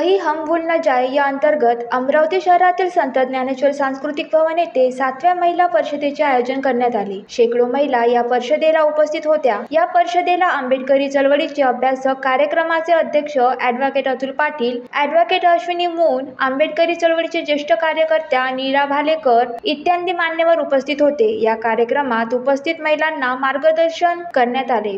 कहीं हम भूल न जाए या अंतर्गत अमरावती शहरातील संत ज्ञानेश्वर सांस्कृतिक भवन येथे 7व्या महिला परिषदेचे आयोजन करण्यात आले। शेकडो महिला या परिषदेला उपस्थित होत्या। या परिषदेला आंबेडकरी चळवळीचे अभ्यासक, कार्यक्रमाचे अध्यक्ष advocate Atul Patil, advocate Ashwini moon, आंबेडकरी चळवळीचे ज्येष्ठ कार्यकर्त्या नीरा भालेकर इत्यादी मान्यवर उपस्थित होते। या कार्यक्रमात उपस्थित महिलांना मार्गदर्शन करण्यात आले।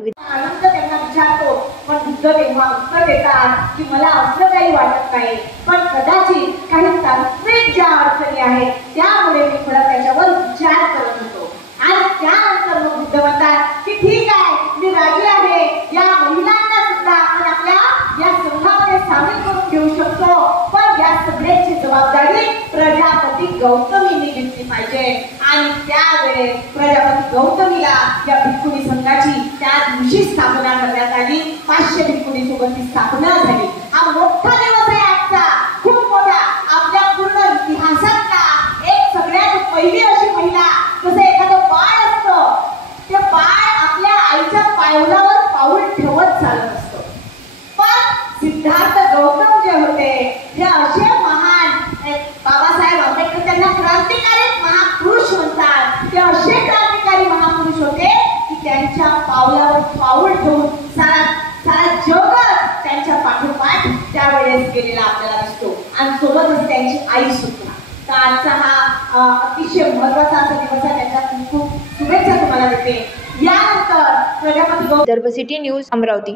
पण बुद्ध तेव्हा उत्तर देतात की मला असं काही वाटत नाही, पण कदाचित काही तांत्रिक ज्या अडचणी आहेत त्यामुळे मी थोडा त्याच्यावर विचार करत होतो। आणि त्यानंतर मग बुद्ध म्हणतात की ठीक आहे, मी राजी आहे, या महिलांना सुद्धा आपण आपल्या या संघामध्ये सामील करून घेऊ शकतो, पण या सगळ्याची जबाबदारी प्रजापती गौतमीने घेतली पाहिजे। आणि त्यावेळेस प्रजापती गौतमीला या भिक्खुनी संघाची त्या दिवशी स्थापना करण्यात आली। 500 भिक्खुनी सोबत ती स्थापना झाली। हा मोठा दिवस आहे आजचा, खूप मोठा, आपल्या पूर्ण इतिहासातला एक सगळ्यात पहिली अशी महिला। जसं एखादं बाळ असतं, ते बाळ आपल्या आईच्या पावलावर पाऊल ठेवत चालत असतं, पण सिद्धार्थ गौतम जे होते हे असे महान, बाबासाहेब आंबेडकर त्यांना क्रांतिकारी महापुरुष म्हणतात, ते असे क्रांतिकारी महापुरुष होते की त्यांच्या पावलावर पाऊल ठेवून सारा जगत त्यांच्या पाठोपाठ त्यावेळेस गेलेला आपल्याला दिसतो। आणि सोबतच त्यांची आई सुद्धा। तर आजचा हा अतिशय महत्वाचा असा दिवस आहे, त्याच्या खूप खूप शुभेच्छा तुम्हाला देते। यानंतर प्रजापती दर्भ सिटी न्यूज अमरावती।